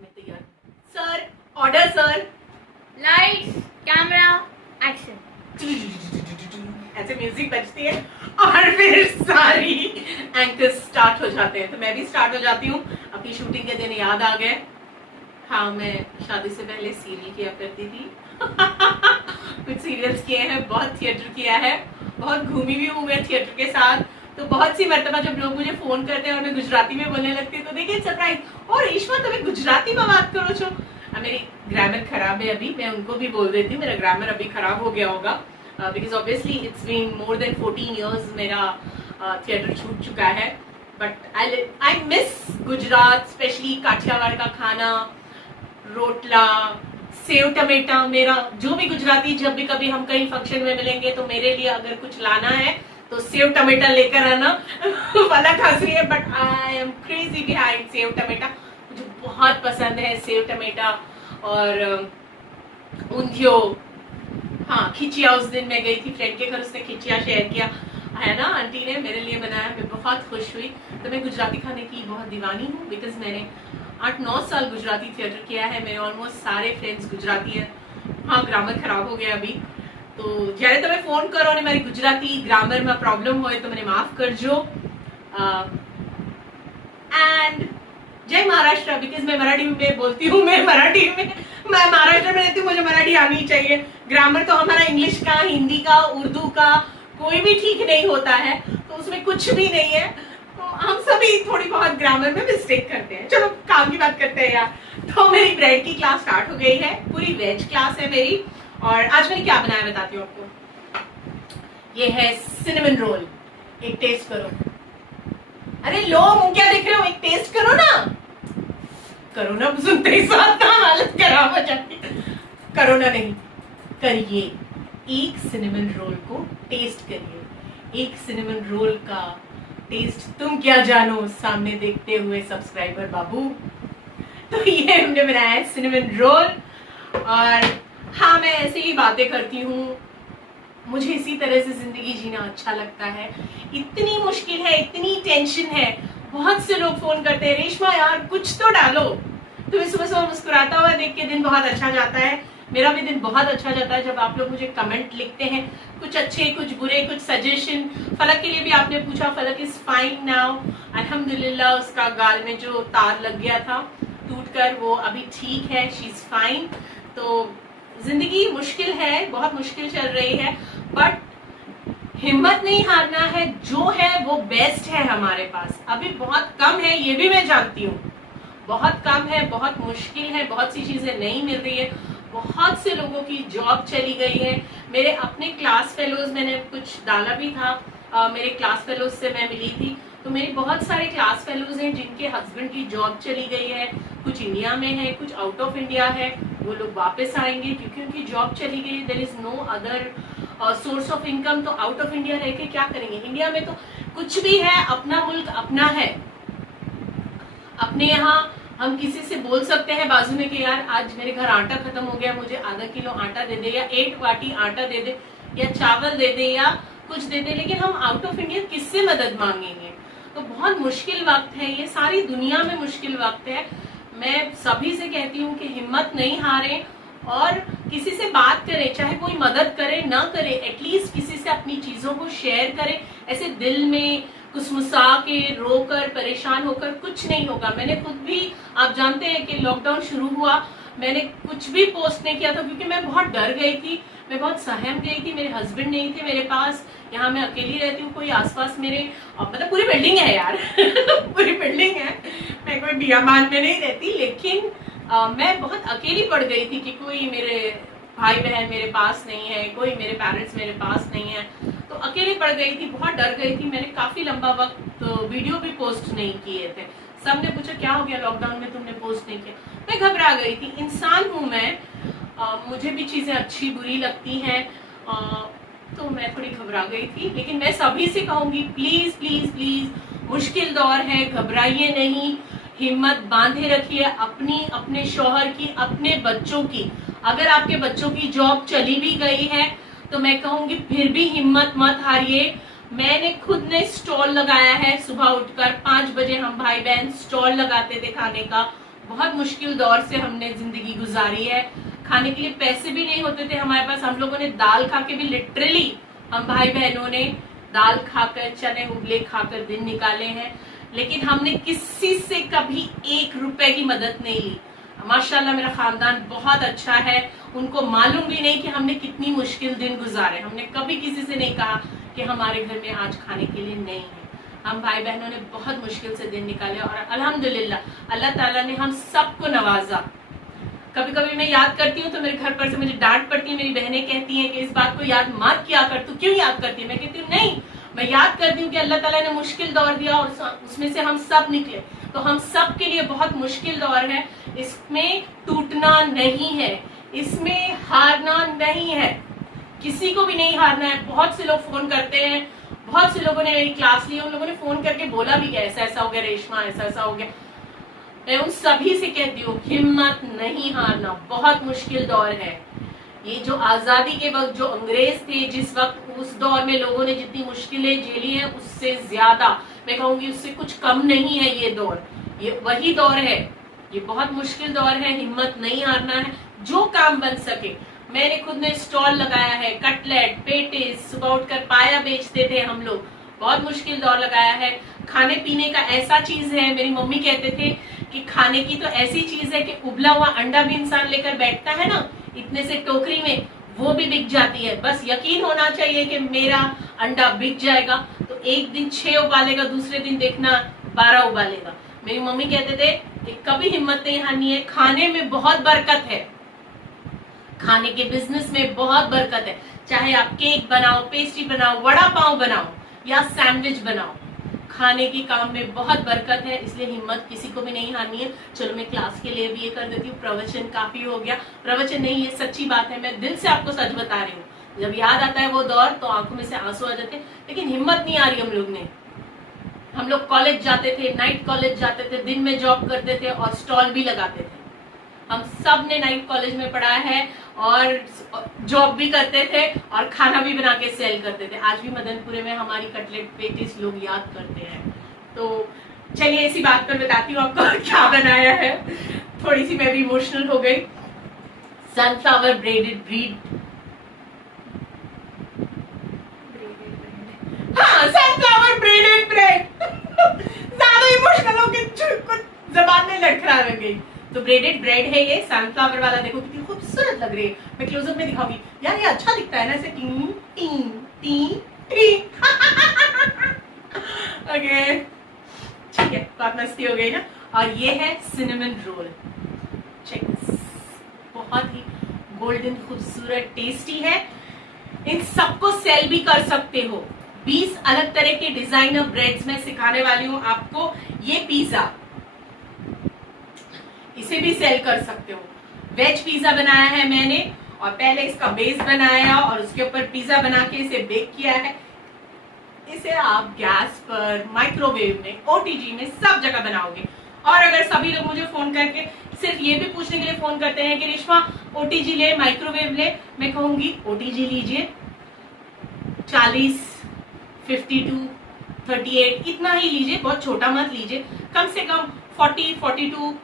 मैं तैयार। Sir order sir. Lights camera action. ऐसे म्यूजिक बजती है और फिर सारी एंकर्स स्टार्ट हो जाते हैं, तो मैं भी स्टार्ट हो जाती हूँ। अपनी शूटिंग के दिन याद आ गए। हाँ, मैं शादी से पहले सीरियल किया करती थी। कुछ सीरियल्स किए हैं, बहुत थिएटर किया है, बहुत घूमी भी हूँ मैं थिएटर के साथ। तो बहुत सी मर्तबा जब लोग मुझे फोन करते हैं और मैं गुजराती में बोलने लगती हूँ तो देखिए सरप्राइज, और ईश्वर तुम्हें गुजराती में बात करो छो। मेरी ग्रामर खराब है अभी, मैं उनको भी बोल देती हूँ मेरा ग्रामर अभी खराब हो गया होगा, because obviously it's been more than 14 years मेरा थिएटर छूट चुका है। But I miss Gujarat, especially Kathiawad का खाना, रोटला, सेव टमेटा। मेरा जो भी गुजराती, जब भी कभी हम कहीं फंक्शन में मिलेंगे तो मेरे लिए अगर कुछ लाना है तो सेव टमेटा लेकर आना। पलक हंस रही है, but I am crazy behind sev tomato. मुझे बहुत पसंद है सेव टमेटा और ऊंधियो। हाँ, खिचिया, उस दिन मैं गई थी फ्रेंड के घर, उसने खिचिया शेयर किया है ना, आंटी ने मेरे लिए बनाया, मैं बहुत खुश हुई। तो मैं गुजराती खाने की बहुत दीवानी हूँ, बिकॉज मैंने 8-9 साल गुजराती थिएटर किया है। मेरे ऑलमोस्ट सारे फ्रेंड्स गुजराती हैं। हाँ, ग्रामर खराब हो गया अभी, तो जયારે તમે ફોન કરો ને મારી ગુજરાતી ગ્રામરમાં પ્રોબ્લેમ હોય તો મને માફ કરજો। एंड जय महाराष्ट्र, बिकॉज मैं मराठी में बोलती हूँ, मैं महाराष्ट्र में रहती हूँ, मुझे मराठी आनी चाहिए। ग्रामर तो हमारा इंग्लिश का, हिंदी का, उर्दू का कोई भी ठीक नहीं होता है, तो उसमें कुछ भी नहीं है। तो हम सभी थोड़ी बहुत ग्रामर में मिस्टेक करते हैं। चलो काम की बात करते हैं यार। तो मेरी ब्रेड की क्लास स्टार्ट हो गई है, पूरी वेज क्लास है मेरी। और आज मैंने क्या बनाया बताती हूँ आपको। ये है सिनेमन रोल, एक टेस्ट करो। अरे लो, मुंह क्या देख रहे हो, एक टेस्ट करो ना। करो ना, सुनते ही साथ हालत खराब हो जाती। करो ना, नहीं करिए। एक सिनेमन रोल को टेस्ट करिए। एक सिनेमन रोल का टेस्ट तुम क्या जानो, सामने देखते हुए सब्सक्राइबर बाबू। तो ये हमने बनाया है सिनेमन रोल। और हाँ, मैं ऐसे ही बातें करती हूँ, मुझे इसी तरह से जिंदगी जीना अच्छा लगता है। इतनी मुश्किल है, इतनी टेंशन है। बहुत से लोग फोन करते हैं, रेशमा यार कुछ तो डालो। तुम्हें सुबह सुबह मुस्कुराता हुआ देख के दिन बहुत अच्छा जाता है। मेरा भी दिन बहुत अच्छा जाता है जब आप लोग मुझे कमेंट लिखते हैं, कुछ अच्छे, कुछ बुरे, कुछ सजेशन। फलक के लिए भी आपने पूछा, फलक इज फाइन नाउ, अल्हम्दुलिल्लाह। उसका गाल में जो तार लग गया था टूटकर, वो अभी ठीक है, शी इज फाइन। तो जिंदगी मुश्किल है, बहुत मुश्किल चल रही है, बट हिम्मत नहीं हारना है। जो है वो बेस्ट है हमारे पास। अभी बहुत कम है, ये भी मैं जानती हूँ, बहुत कम है, बहुत मुश्किल है, बहुत सी चीजें नहीं मिल रही है। बहुत से लोगों की जॉब चली गई है। मेरे अपने क्लास फेलोज, मैंने कुछ डाला भी था, मेरे क्लास फेलोज से मैं मिली थी, तो मेरे बहुत सारे क्लास फेलोज हैं जिनके हस्बैंड की जॉब चली गई है। कुछ इंडिया में है, कुछ आउट ऑफ इंडिया है। वो लोग वापस आएंगे क्योंकि उनकी जॉब चली गई। There is no other source of income. तो आउट ऑफ इंडिया रह के क्या करेंगे। इंडिया में तो कुछ भी है, अपना मुल्क अपना है। अपने यहाँ हम किसी से बोल सकते हैं बाजू में कि यार आज मेरे घर आटा खत्म हो गया, मुझे आधा किलो आटा दे दे, या 1 वाटी आटा दे दे, या चावल दे दे, या कुछ दे दे। लेकिन हम आउट ऑफ इंडिया किससे मदद मांगेंगे। तो बहुत मुश्किल वक्त है ये, सारी दुनिया में मुश्किल वक्त है। मैं सभी से कहती हूँ कि हिम्मत नहीं हारें और किसी से बात करें, चाहे कोई मदद करे ना करे, एटलीस्ट किसी से अपनी चीजों को शेयर करें। ऐसे दिल में कुसमुसा के, रोकर, परेशान होकर कुछ नहीं होगा। मैंने खुद भी, आप जानते हैं कि लॉकडाउन शुरू हुआ, मैंने कुछ भी पोस्ट नहीं किया था क्योंकि मैं बहुत डर गई थी, मैं बहुत सहम गई थी। मेरे हस्बैंड नहीं थे मेरे पास, यहाँ मैं अकेली रहती हूँ, कोई आसपास मेरे, मतलब पूरी बिल्डिंग है यार पूरी बिल्डिंग है, मैं कोई बियाबान में नहीं रहती, लेकिन मैं बहुत अकेली पड़ गई थी कि कोई मेरे भाई बहन मेरे पास नहीं है, कोई मेरे पेरेंट्स मेरे पास नहीं है। तो अकेली पड़ गई थी, बहुत डर गई थी। मैंने काफी लंबा वक्त वीडियो भी पोस्ट नहीं किए थे। सबने पूछा क्या हो गया लॉकडाउन में तुमने पोस्ट नहीं किया। मैं घबरा गई थी, इंसान हूँ मैं, मुझे भी चीजें अच्छी बुरी लगती हैं, तो मैं थोड़ी घबरा गई थी। लेकिन मैं सभी से कहूंगी प्लीज प्लीज प्लीज, मुश्किल दौर है, घबराइए नहीं, हिम्मत बांधे रखिए अपनी, अपने शौहर की, अपने बच्चों की। अगर आपके बच्चों की जॉब चली भी गई है तो मैं कहूंगी फिर भी हिम्मत मत हारिए। मैंने खुद ने स्टॉल लगाया है, सुबह उठकर 5 बजे हम भाई बहन स्टॉल लगाते थे खाने का, बहुत मुश्किल दौर से हमने जिंदगी गुजारी है। खाने के लिए पैसे भी नहीं होते थे हमारे पास, हम लोगों ने दाल खा के भी, लिटरली हम भाई बहनों ने दाल खाकर, चने उबले खाकर दिन निकाले हैं, लेकिन हमने किसी से कभी 1 रुपए की मदद नहीं ली। माशाल्लाह मेरा खानदान बहुत अच्छा है, उनको मालूम भी नहीं कि हमने कितनी मुश्किल दिन गुजारे। हमने कभी किसी से नहीं कहा कि हमारे घर में आज खाने के लिए नहीं है। हम भाई बहनों ने बहुत मुश्किल से दिन निकाले और अल्हम्दुलिल्लाह अल्लाह ताला ने हम सबको नवाजा। कभी कभी मैं याद करती हूँ तो मेरे घर पर से मुझे डांट पड़ती है, मेरी बहनें कहती हैं कि इस बात को याद मत किया कर, तू क्यों याद करती है? मैं कहती हूँ नहीं, मैं याद करती हूँ कि अल्लाह ताला ने मुश्किल दौर दिया और उसमें से हम सब निकले। तो हम सब के लिए बहुत मुश्किल दौर है, इसमें टूटना नहीं है, इसमें हारना नहीं है, किसी को भी नहीं हारना है। बहुत से लोग फोन करते हैं, बहुत से लोगों ने मेरी क्लास ली, उन लोगों ने फोन करके बोला भी गया ऐसा ऐसा हो गया रेशमा, ऐसा ऐसा हो गया। मैं उन सभी से कहती हूँ हिम्मत नहीं हारना, बहुत मुश्किल दौर है। ये जो आजादी के वक्त जो अंग्रेज थे, जिस वक्त उस दौर में लोगों ने जितनी मुश्किलें झेली हैं, उससे ज्यादा मैं कहूंगी उससे कुछ कम नहीं है ये दौर। ये वही दौर है, ये बहुत मुश्किल दौर है। हिम्मत नहीं हारना है, जो काम बन सके। मैंने खुद ने स्टॉल लगाया है, कटलेट, पेटिस, सुबह उठकर पाया बेचते थे हम लोग, बहुत मुश्किल दौर लगाया है। खाने पीने का ऐसा चीज है, मेरी मम्मी कहते थे कि खाने की तो ऐसी चीज है कि उबला हुआ अंडा भी इंसान लेकर बैठता है ना इतने से टोकरी में, वो भी बिक जाती है। बस यकीन होना चाहिए कि मेरा अंडा बिक जाएगा, तो एक दिन 6 उबालेगा, दूसरे दिन देखना 12 उबालेगा। मेरी मम्मी कहते थे कि कभी हिम्मत नहीं हारनी है, खाने में बहुत बरकत है, खाने के बिजनेस में बहुत बरकत है। चाहे आप केक बनाओ, पेस्ट्री बनाओ, वड़ा पाव बनाओ या सैंडविच बनाओ, खाने के काम में बहुत बरकत है, इसलिए हिम्मत किसी को भी नहीं हारनी है। चलो मैं क्लास के लिए भी ये कर देती हूँ, प्रवचन काफी हो गया। प्रवचन नहीं, ये सच्ची बात है, मैं दिल से आपको सच बता रही हूँ। जब याद आता है वो दौर तो आंखों में से आंसू आ जाते, लेकिन हिम्मत नहीं आ रही हम लोग ने। हम लोग कॉलेज जाते थे, नाइट कॉलेज जाते थे, दिन में जॉब करते थे और स्टॉल भी लगाते थे। हम सब ने नाइट कॉलेज में पढ़ा है और जॉब भी करते थे और खाना भी बना के सेल करते थे। आज भी मदनपुरे में हमारी कटलेट पेटिस लोग याद करते हैं। तो चलिए इसी बात पर बताती हूँ आपको क्या बनाया है। थोड़ी सी मैं भी इमोशनल हो गई। सनफ्लावर ब्रेडेड ब्रीड, हाँ सनफ्लावर ब्रेडेड ब्रेड ज्यादा इमोशनल हो गई, कुछ जबान में लड़खड़ा रह गई। तो ब्रेडेड ब्रेड है ये, सनफ्लावर वाला। देखो कितनी खूबसूरत लग रही है, मैं क्लोजअप में दिखाऊंगी। यार ये अच्छा दिखता है ना, ऐसे T T T T okay ठीक है, बहुत मस्ती हो गई ना। और ये है सिनेमन रोल, चेक, बहुत ही गोल्डन खूबसूरत टेस्टी है। इन सबको सेल भी कर सकते हो। 20 अलग तरह के डिजाइनर ब्रेड्स में सिखाने वाली हूँ आपको। ये पिज्जा, इसे भी सेल कर सकते हो। वेज पिज्जा बनाया है मैंने, और पहले इसका बेस बनाया और उसके ऊपर पिज्जा बना के इसे बेक किया है। इसे आप गैस पर, माइक्रोवेव में, ओटीजी में, सब जगह बनाओगे। और अगर सभी लोग मुझे फोन करके सिर्फ ये भी पूछने के लिए फोन करते हैं कि रेशमा ओटीजी ले, माइक्रोवेव ले, मैं कहूंगी ओटीजी लीजिए, 40, 52, 38 इतना ही लीजिए, बहुत छोटा मत लीजिए। कम से कम 40, 42,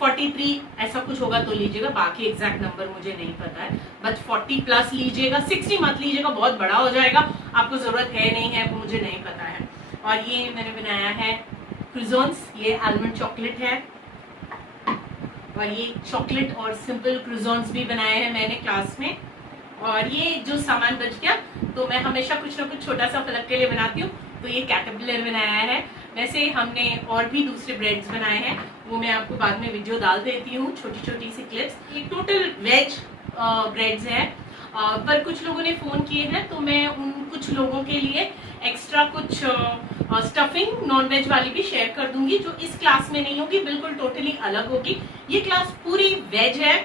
43 ऐसा कुछ होगा तो लीजिएगा, बाकी एग्जैक्ट नंबर मुझे नहीं पता है, बट 40 प्लस लीजिएगा, 60 मत लीजिएगा, बहुत बड़ा हो जाएगा, आपको जरूरत है नहीं है वो मुझे नहीं पता है। और ये मैंने बनाया है क्रूज़ॉन्स, ये आलमंड चॉकलेट है, और ये चॉकलेट और सिंपल क्रूज़ॉन्स भी बनाए हैं मैंने क्लास में। और ये जो सामान बच गया तो मैं हमेशा कुछ ना कुछ छोटा सा फलक के लिए बनाती हूँ, तो ये कैटरपिलर बनाया है। वैसे हमने और भी दूसरे ब्रेड्स बनाए हैं, वो मैं आपको बाद में वीडियो डाल देती हूँ, छोटी छोटी सी क्लिप्स। ये टोटल वेज ब्रेड्स हैं, पर कुछ लोगों ने फोन किए हैं तो मैं उन कुछ लोगों के लिए एक्स्ट्रा कुछ स्टफिंग नॉन वेज वाली भी शेयर कर दूंगी, जो इस क्लास में नहीं होगी, बिल्कुल टोटली अलग होगी। ये क्लास पूरी वेज है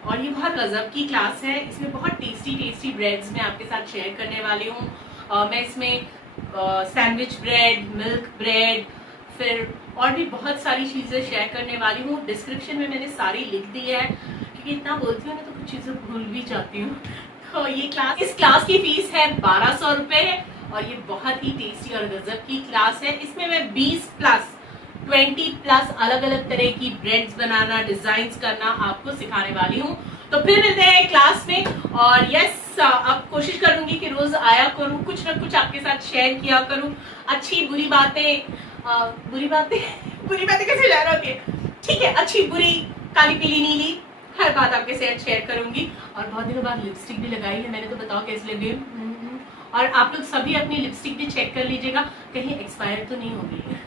और ये बहुत गजब की क्लास है। इसमें बहुत टेस्टी टेस्टी ब्रेड्स मैं आपके साथ शेयर करने वाली हूँ। मैं इसमें सैंडविच ब्रेड, मिल्क ब्रेड, फिर और भी बहुत सारी चीजें शेयर करने वाली हूँ। डिस्क्रिप्शन में मैंने सारी लिख दी है, क्योंकि इतना बोलती हूँ ना तो कुछ चीजें भूल भी जाती हूँ। तो ये क्लास, इस क्लास की फीस है 1200 रुपए, और ये बहुत ही टेस्टी और गजब की क्लास है। इसमें मैं 20 प्लस 20+ अलग अलग तरह की ब्रेड्स बनाना, डिजाइन करना आपको सिखाने वाली हूँ। तो फिर मिलते हैं क्लास में। और यस, अब कोशिश करूंगी कि रोज आया करूं, कुछ ना कुछ आपके साथ शेयर किया करूं, अच्छी बुरी बातें बुरी बातें बुरी बातें कैसे जा रहा होती है, ठीक है, अच्छी बुरी, काली पीली नीली, हर बात आपके साथ शेयर करूंगी। और बहुत दिनों बाद लिपस्टिक भी लगाई है मैंने, तो बताओ कैसी लग रही है। और आप लोग सभी अपनी लिपस्टिक भी चेक कर लीजिएगा, कहीं एक्सपायर तो नहीं हो गई है।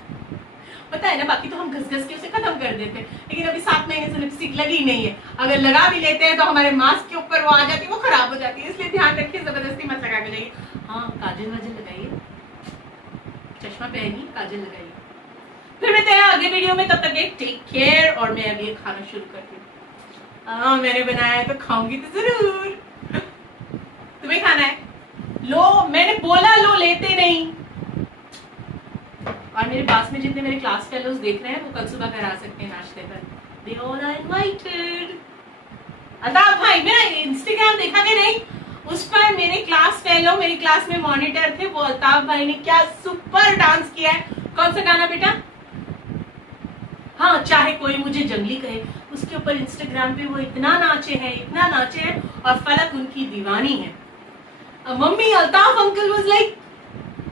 पता है ना, बाकी तो हम घस घस के उसे खत्म कर देते हैं, लेकिन अभी 7 महीने से लिपस्टिक लगी नहीं है। अगर लगा भी लेते हैं तो हमारे मास्क के ऊपर वो आ जाती है, वो खराब हो जाती है, इसलिए ध्यान रखिए, जबरदस्ती मत लगा के जाइए। हाँ, काजल वाजल लगाइए, चश्मा पहनिए, काजल लगाइए। फिर मिलते हैं अगले वीडियो में, तब तक टेक केयर। और मैं अभी खाना शुरू करती हूँ। हाँ, मैंने बनाया है तो खाऊंगी तो जरूर। तुम्हें खाना है? लो, मैंने बोला लो, लेते नहीं। और मेरे पास में जितने मेरे क्लास फेलोज देख रहे हैं वो कल सुबह घर आ सकते हैं नाश्ते पर। They all are invited. Altaf भाई, मेरा इंस्टाग्राम देखा कि नहीं? उस पर मेरे क्लास फेलो, मेरी क्लास में मॉनिटर थे, वो अल्ताफ भाई ने क्या सुपर डांस किया है। कौन सा गाना बेटा? हाँ, चाहे कोई मुझे जंगली कहे, उसके ऊपर इंस्टाग्राम पे वो इतना नाचे हैं और फलक उनकी दीवानी है। Mummy, Altaf uncle was like,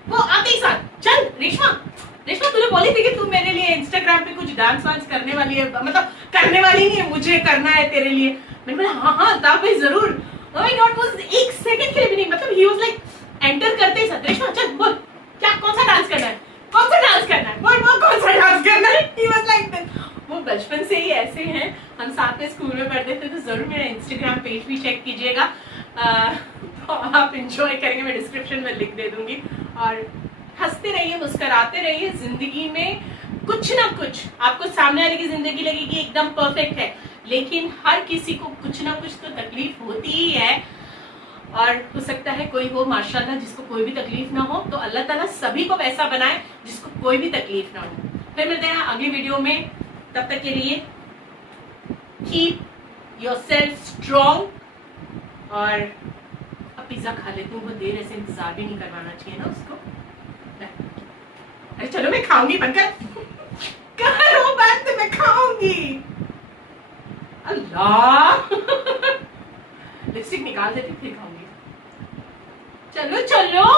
वो आते ही साथ, चल रेशमा तूने बोली थी कि तू मेरे लिए इंस्टाग्राम पे कुछ डांस वांस करने वाली है, मतलब करने वाली नहीं है, मुझे करना है तेरे लिए। मैंने बोला हाँ अल्ताफ भाई जरूर। ओह माय गॉड, वो एक सेकंड के लिए भी नहीं, मतलब ही वाज लाइक एंटर करते ही साथ, रेशमा चल बोल, क्या कौन सा डांस करना है, बोल वो कौन सा डांस करना है। He was like that. वो बचपन से ही ऐसे हैं। हम साथ में स्कूल में पढ़ते थे, तो जरूर मेरा इंस्टाग्राम पेज भी चेक कीजिएगा, तो आप इंजॉय करेंगे, मैं डिस्क्रिप्शन में लिख दे दूंगी। और हंसते रहिए, मुस्कुराते रहिए, जिंदगी में कुछ ना कुछ आपको सामने वाले की जिंदगी लगेगी एकदम परफेक्ट है, लेकिन हर किसी को कुछ ना कुछ तो तकलीफ होती ही है। और हो सकता है कोई हो माशाल्लाह जिसको कोई भी तकलीफ ना हो, तो अल्लाह ताला सभी को वैसा बनाए जिसको कोई भी तकलीफ ना हो। फिर मिलते हैं अगली वीडियो में, तब तक के लिए कीप योरसेल्फ स्ट्रॉन्ग। और अब पिज्जा खा लेती हूँ, बहुत देर ऐसे इंतजार भी नहीं करवाना चाहिए ना उसको। अरे चलो, मैं खाऊंगी, बनकर करो बात, तो मैं खाऊंगी। अल्लाह लिपस्टिक निकाल देती फिर खाऊंगी। चलो चलो।